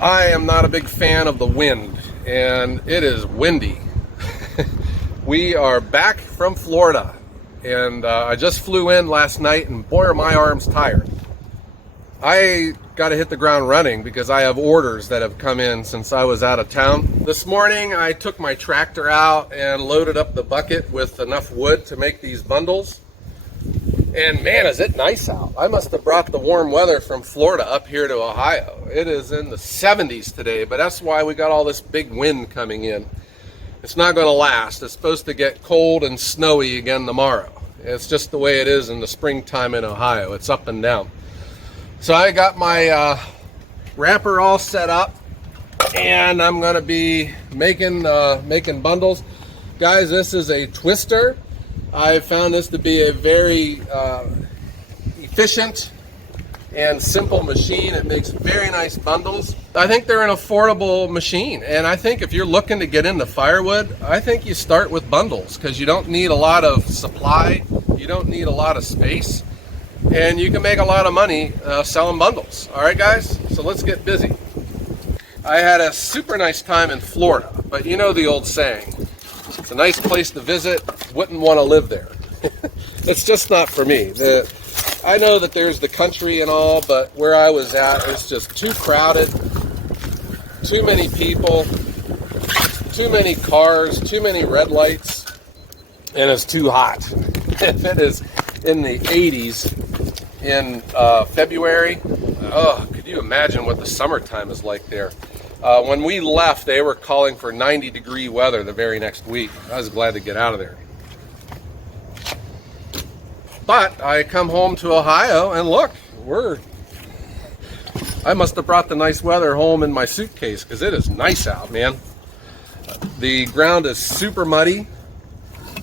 I am not a big fan of the wind, and it is windy. We are back from Florida, and I just flew in last night, and boy are my arms tired. I got to hit the ground running because I have orders that have come in since I was out of town. This morning I took my tractor out and loaded up the bucket with enough wood to make these bundles. And man, is it nice out. I must have brought the warm weather from Florida up here to Ohio. It is in the 70s today, but that's why we got all this big wind coming in. It's not going to last. It's supposed to get cold and snowy again tomorrow. It's just the way it is in the springtime in Ohio. It's up and down. So I got my wrapper all set up, and I'm going to be making bundles. Guys, this is a twister. I found this to be a very efficient and simple machine. It makes very nice bundles. I think they're an affordable machine, and I think if you're looking to get into firewood, I think you start with bundles because you don't need a lot of supply, you don't need a lot of space, and you can make a lot of money selling bundles. All right, guys, so let's get busy. I had a super nice time in Florida, but you know the old saying, it's a nice place to visit, wouldn't want to live there. It's just not for me. I know that there's the country and all, but where I was at, it's just too crowded, too many people, too many cars, too many red lights, and it's too hot. If it is in the 80s in February, oh, could you imagine what the summertime is like there? When we left, they were calling for 90-degree weather the very next week. I was glad to get out of there. But I come home to Ohio, and look, I must have brought the nice weather home in my suitcase because it is nice out, man. The ground is super muddy.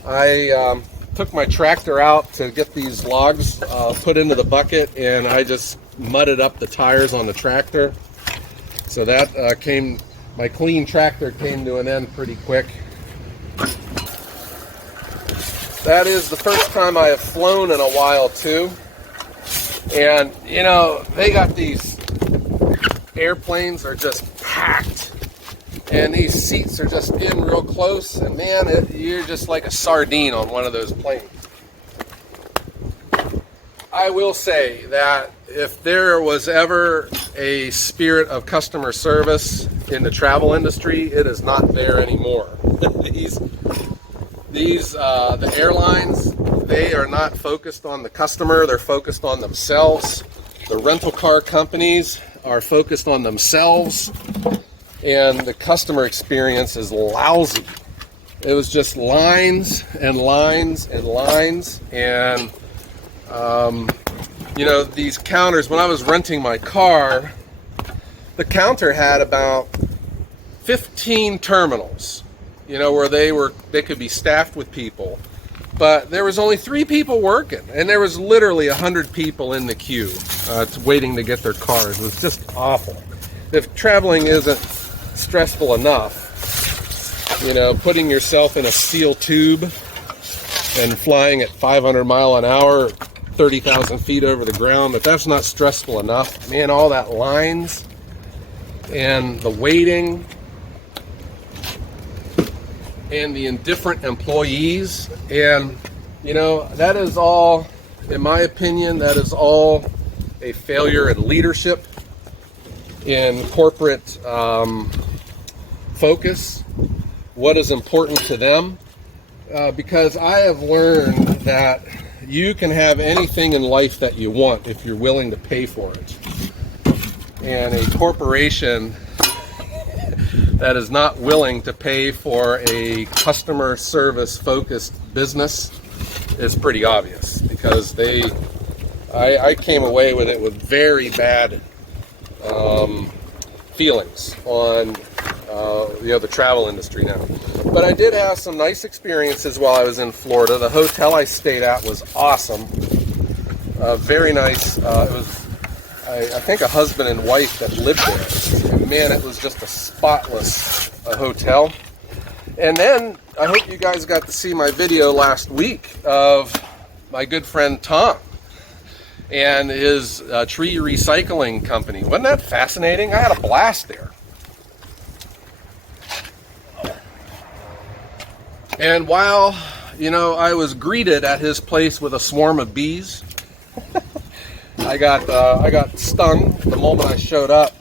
I took my tractor out to get these logs put into the bucket, and I just mudded up the tires on the tractor. So that my clean tractor came to an end pretty quick. That is the first time I have flown in a while too. And you know, they got these airplanes are just packed, and these seats are just in real close, and man, you're just like a sardine on one of those planes. I will say that if there was ever a spirit of customer service in the travel industry, it is not there anymore. The airlines, they are not focused on the customer, they're focused on themselves. The rental car companies are focused on themselves, and the customer experience is lousy. It was just lines and lines and lines, and you know, these counters, when I was renting my car, the counter had about 15 terminals, you know, where they could be staffed with people, but there was only 3 people working, and there was literally 100 people in the queue waiting to get their cars. It was just awful. If traveling isn't stressful enough, you know, putting yourself in a steel tube and flying at 500 mile an hour, 30,000 feet over the ground, but that's not stressful enough. Man, all that lines and the waiting and the indifferent employees, and you know, that is all, in my opinion, that is all a failure in leadership, in corporate focus, what is important to them, because I have learned that you can have anything in life that you want if you're willing to pay for it. And a corporation that is not willing to pay for a customer service focused business is pretty obvious, because I came away with it with very bad feelings on the travel industry now. But I did have some nice experiences while I was in Florida. The hotel I stayed at was awesome. Very nice. It was, I think, a husband and wife that lived there. And man, it was just a spotless hotel. And then I hope you guys got to see my video last week of my good friend Tom. and his tree recycling company. Wasn't that fascinating? I had a blast there. And while, I was greeted at his place with a swarm of bees, I got stung the moment I showed up.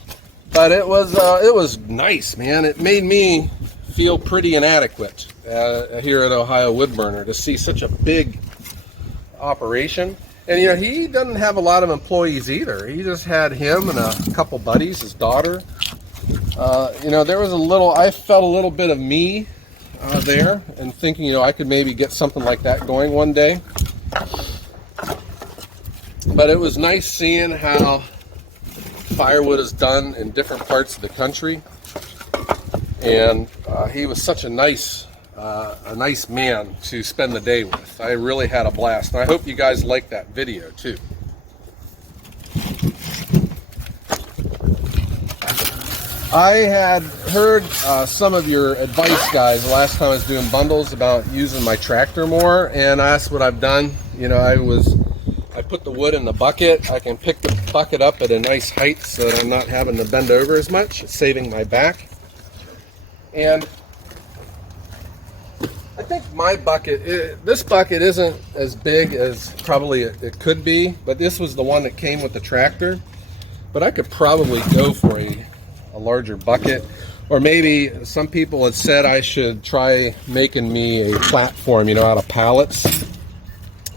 But it was nice, man. It made me feel pretty inadequate here at Ohio Woodburner to see such a big operation. And he doesn't have a lot of employees either. He just had him and a couple buddies, his daughter. There was I felt a little bit of me there, and thinking, I could maybe get something like that going one day. But it was nice seeing how firewood is done in different parts of the country. And he was such a nice man to spend the day with. I really had a blast. And I hope you guys like that video too. I had heard some of your advice, guys, the last time I was doing bundles about using my tractor more, and that's what I've done. I put the wood in the bucket. I can pick the bucket up at a nice height so that I'm not having to bend over as much. It's saving my back. And I think my bucket, this bucket isn't as big as probably it could be, but this was the one that came with the tractor. But I could probably go for a larger bucket, or maybe some people had said I should try making me a platform, out of pallets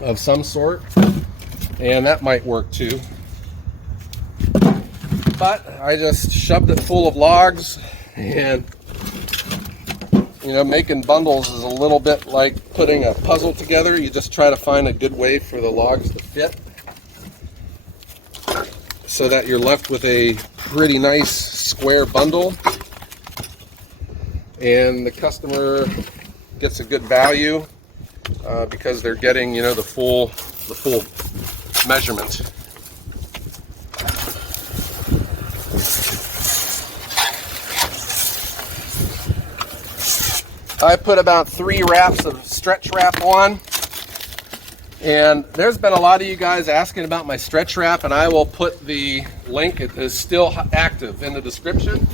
of some sort, and that might work too. But I just shoved it full of logs, and making bundles is a little bit like putting a puzzle together. You just try to find a good way for the logs to fit, so that you're left with a pretty nice square bundle, and the customer gets a good value because they're getting the full measurement. I put about 3 wraps of stretch wrap on. And there's been a lot of you guys asking about my stretch wrap, and I will put the link. It is still active in the description.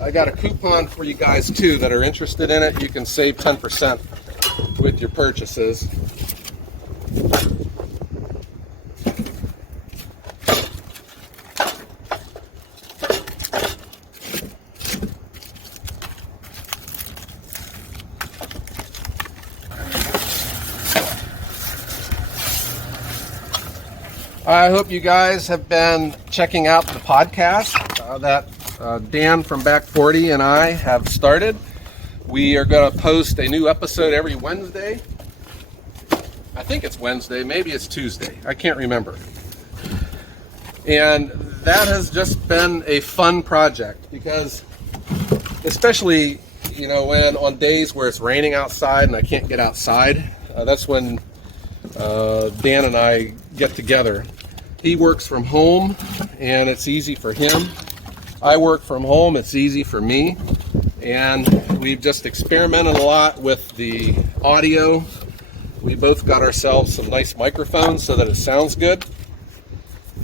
I got a coupon for you guys too that are interested in it. You can save 10% with your purchases. I hope you guys have been checking out the podcast that Dan from Back 40 and I have started. We are going to post a new episode every Wednesday. I think it's Wednesday, maybe it's Tuesday. I can't remember. And that has just been a fun project because, especially, when on days where it's raining outside and I can't get outside, that's when Dan and I get together. He works from home, and it's easy for him. I work from home, it's easy for me. And we've just experimented a lot with the audio. We both got ourselves some nice microphones so that it sounds good.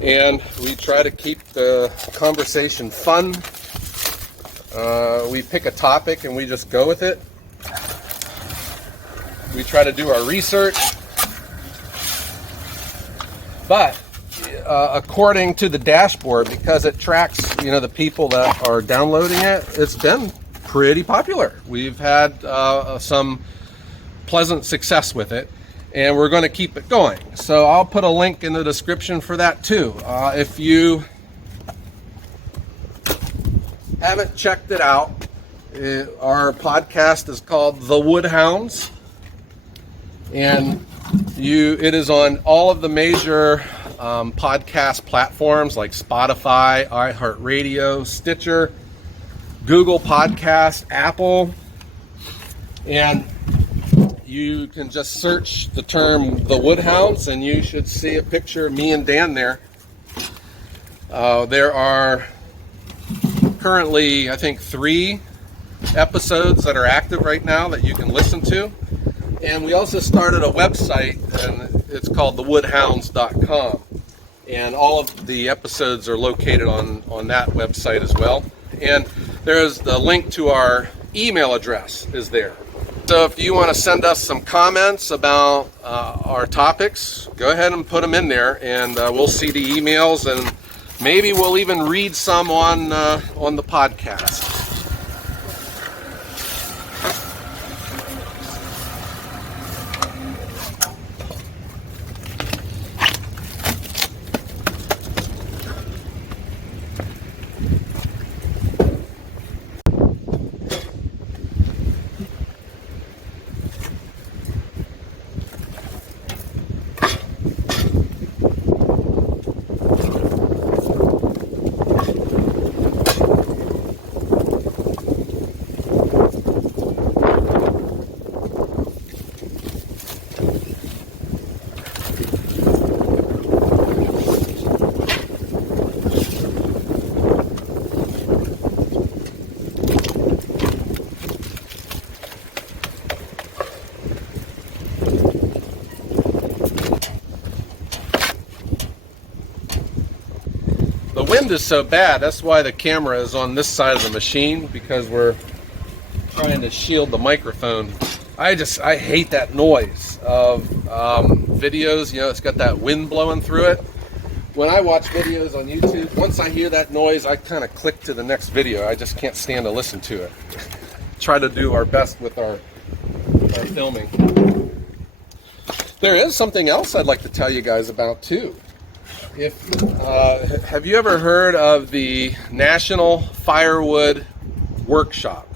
And we try to keep the conversation fun. We pick a topic and we just go with it. We try to do our research. But according to the dashboard, because it tracks the people that are downloading it, it's been pretty popular. We've had some pleasant success with it, and we're going to keep it going. So I'll put a link in the description for that too. If you haven't checked it out, our podcast is called The Woodhounds, and it is on all of the major podcast platforms like Spotify, iHeartRadio, Stitcher, Google Podcast, Apple, and you can just search the term The Woodhounds and you should see a picture of me and Dan there. There are currently, I think, 3 episodes that are active right now that you can listen to. And we also started a website, and It's called thewoodhounds.com. And all of the episodes are located on that website as well. And there's the link to our email address is there. So if you want to send us some comments about our topics, go ahead and put them in there, and we'll see the emails, and maybe we'll even read some on the podcast. The wind is so bad, that's why the camera is on this side of the machine, because we're trying to shield the microphone. I hate that noise of videos. You know, it's got that wind blowing through it. When I watch videos on YouTube, once I hear that noise, I kind of click to the next video. I just can't stand to listen to it. Try to do our best with our filming. There is something else I'd like to tell you guys about too. Have you ever heard of the National Firewood Workshop?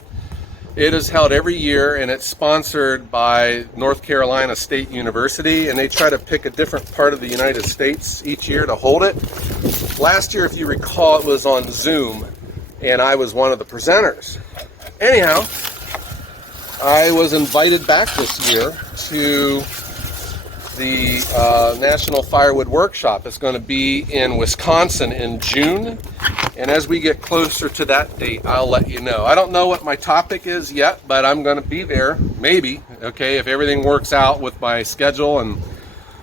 It is held every year, and it's sponsored by North Carolina State University, and they try to pick a different part of the United States each year to hold it. Last year, if you recall, it was on Zoom, and I was one of the presenters. Anyhow, I was invited back this year to the National Firewood Workshop. It's going to be in Wisconsin in June, and as we get closer to that date, I'll let you know. I don't know what my topic is yet, but I'm going to be there, maybe, okay, if everything works out with my schedule and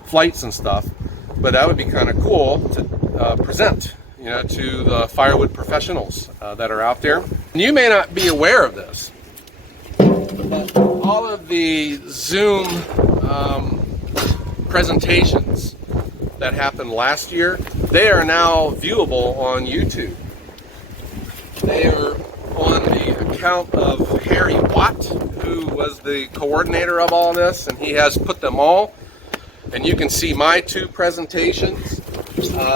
flights and stuff. But that would be kind of cool to present, you know, to the firewood professionals that are out there. And you may not be aware of this, but all of the Zoom presentations that happened last year, they are now viewable on YouTube. They are on the account of Harry Watt, who was the coordinator of all this, and he has put them all. And you can see my two presentations.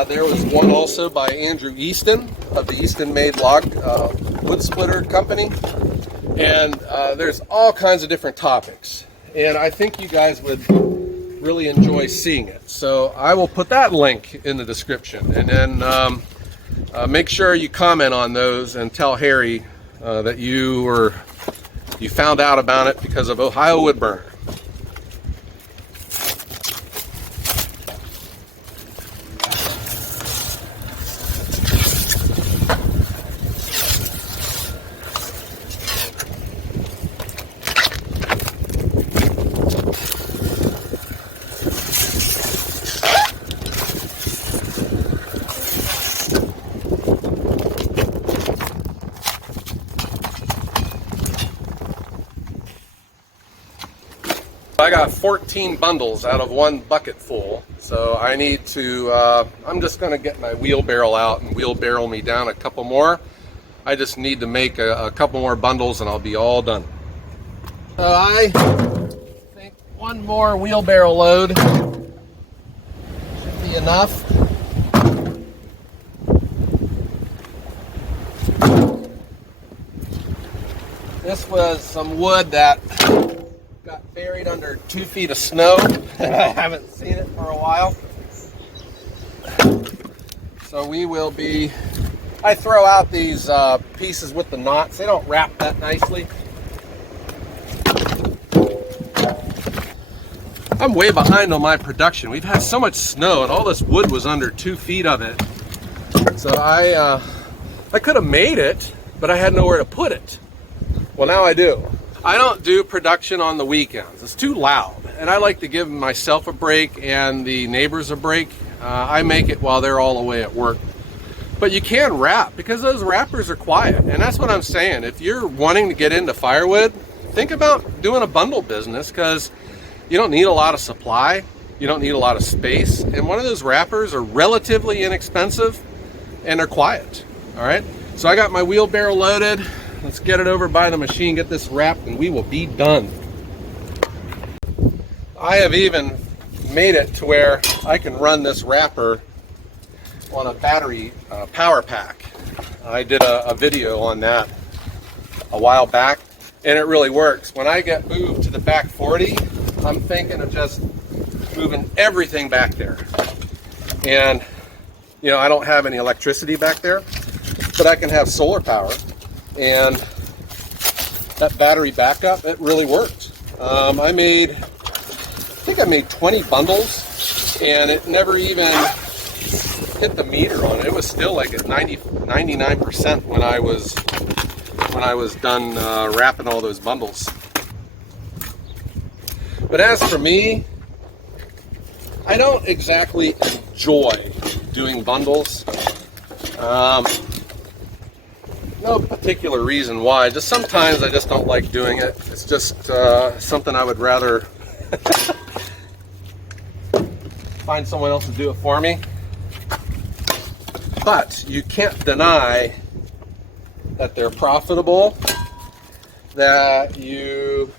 There was one also by Andrew Easton of the Eastonmade log wood splitter company. And there's all kinds of different topics. And I think you guys would really enjoy seeing it. So I will put that link in the description, and then make sure you comment on those and tell Harry that you found out about it because of Ohio Woodburn. I got 14 bundles out of one bucket full, so I need to, I'm just going to get my wheelbarrow out and wheelbarrow me down a couple more. I just need to make a couple more bundles and I'll be all done. So I think one more wheelbarrow load should be enough. This was some wood that got buried under 2 feet of snow. I haven't seen it for a while. So we will be, I throw out these pieces with the knots. They don't wrap that nicely. I'm way behind on my production. We've had so much snow and all this wood was under 2 feet of it. So I could have made it, but I had nowhere to put it. Well, now I do. I don't do production on the weekends. It's too loud, and I like to give myself a break and the neighbors a break. I make it while they're all away at work. But you can wrap, because those wrappers are quiet, and that's what I'm saying. If you're wanting to get into firewood, think about doing a bundle business, because you don't need a lot of supply, you don't need a lot of space, and one of those wrappers are relatively inexpensive and they're quiet. All right, so I got my wheelbarrow loaded. Let's get it over by the machine, get this wrapped, and we will be done. I have even made it to where I can run this wrapper on a battery power pack. I did a video on that a while back, and it really works. When I get moved to the back 40, I'm thinking of just moving everything back there. And you know, I don't have any electricity back there, but I can have solar power, and that battery backup, it really worked. I think I made 20 bundles, and it never even hit the meter on it. It was still like at 99% when I was done wrapping all those bundles. But as for me, I don't exactly enjoy doing bundles. No particular reason why. Just sometimes I just don't like doing it. It's just something I would rather find someone else to do it for me. But you can't deny that they're profitable, that you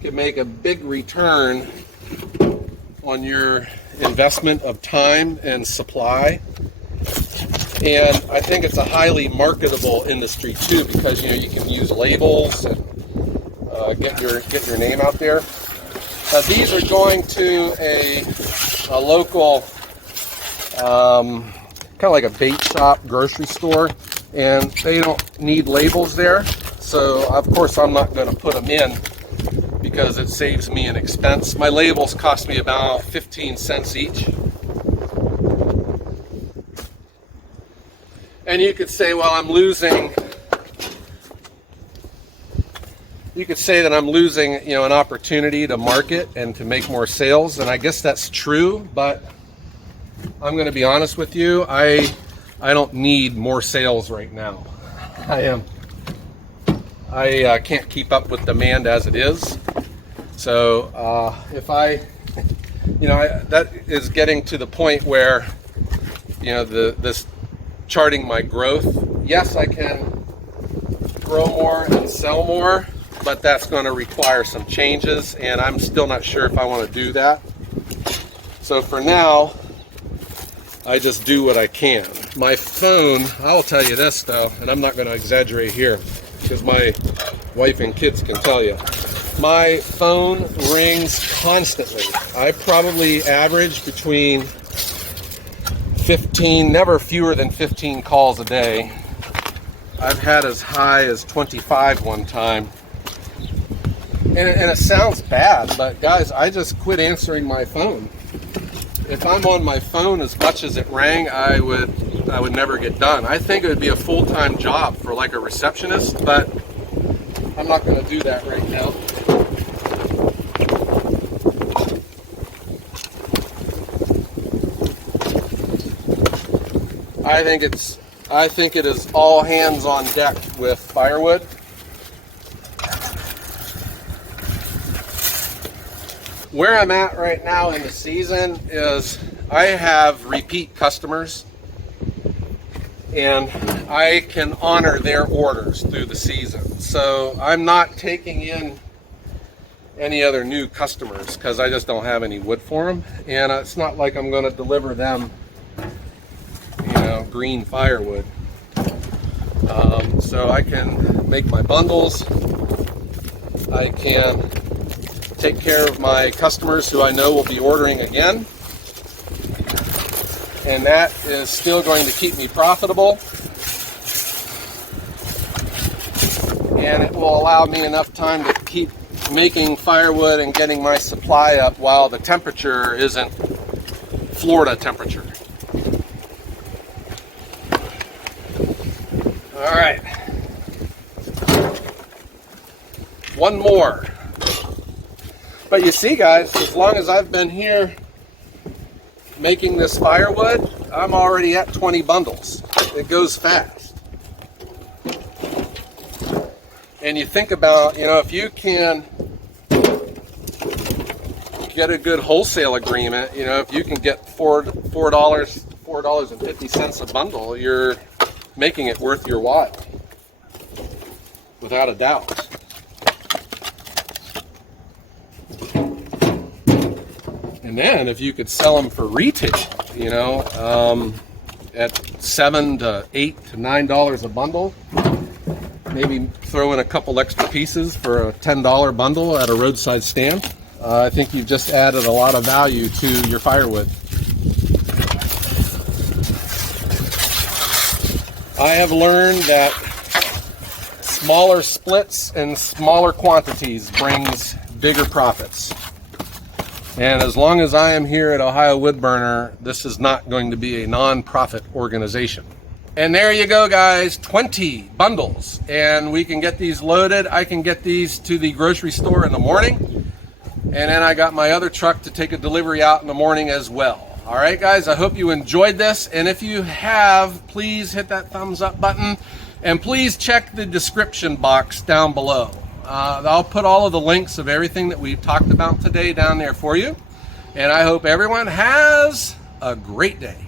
can make a big return on your investment of time and supply. And I think it's a highly marketable industry too, because you know, you can use labels and get your name out there. These are going to a local kind of like a bait shop, grocery store, and they don't need labels there. So of course I'm not going to put them in, because it saves me an expense. My labels cost me about 15 cents each. And you could say, well, I'm losing, you could say that I'm losing, you know, an opportunity to market and to make more sales, and I guess that's true, but I'm going to be honest with you, I don't need more sales right now. I can't keep up with demand as it is. So if I, you know, that is getting to the point where, you know, this charting my growth. Yes, I can grow more and sell more, but that's going to require some changes, and I'm still not sure if I want to do that. So for now, I just do what I can. My phone, I'll tell you this though, and I'm not going to exaggerate here, because my wife and kids can tell you. My phone rings constantly. I probably average between 15, never fewer than 15 calls a day. I've had as high as 25 one time. And it sounds bad, but guys, I just quit answering my phone. If I'm on my phone as much as it rang, I would never get done. I think it would be a full-time job for like a receptionist, but I'm not going to do that right now. I think it is all hands on deck with firewood. Where I'm at right now in the season is I have repeat customers, and I can honor their orders through the season. So I'm not taking in any other new customers because I just don't have any wood for them, and it's not like I'm going to deliver them, you know, green firewood. So I can make my bundles. I can take care of my customers who I know will be ordering again, and that is still going to keep me profitable, and it will allow me enough time to keep making firewood and getting my supply up while the temperature isn't Florida temperature. All right. one more. But you see, guys, as long as I've been here making this firewood, I'm already at 20 bundles. It goes fast. And you think about, you know, if you can get a good wholesale agreement, you know, if you can get $4.50 a bundle, you're making it worth your while, without a doubt. And then if you could sell them for retail, you know, at $7 to $8 to $9 a bundle, maybe throw in a couple extra pieces for a $10 bundle at a roadside stand, I think you've just added a lot of value to your firewood. I have learned that smaller splits and smaller quantities brings bigger profits. And as long as I am here at Ohio Woodburner, this is not going to be a non-profit organization. And there you go, guys, 20 bundles. And we can get these loaded. I can get these to the grocery store in the morning. And then I got my other truck to take a delivery out in the morning as well. All right, guys, I hope you enjoyed this. And if you have, please hit that thumbs up button. And please check the description box down below. I'll put all of the links of everything that we've talked about today down there for you. And I hope everyone has a great day.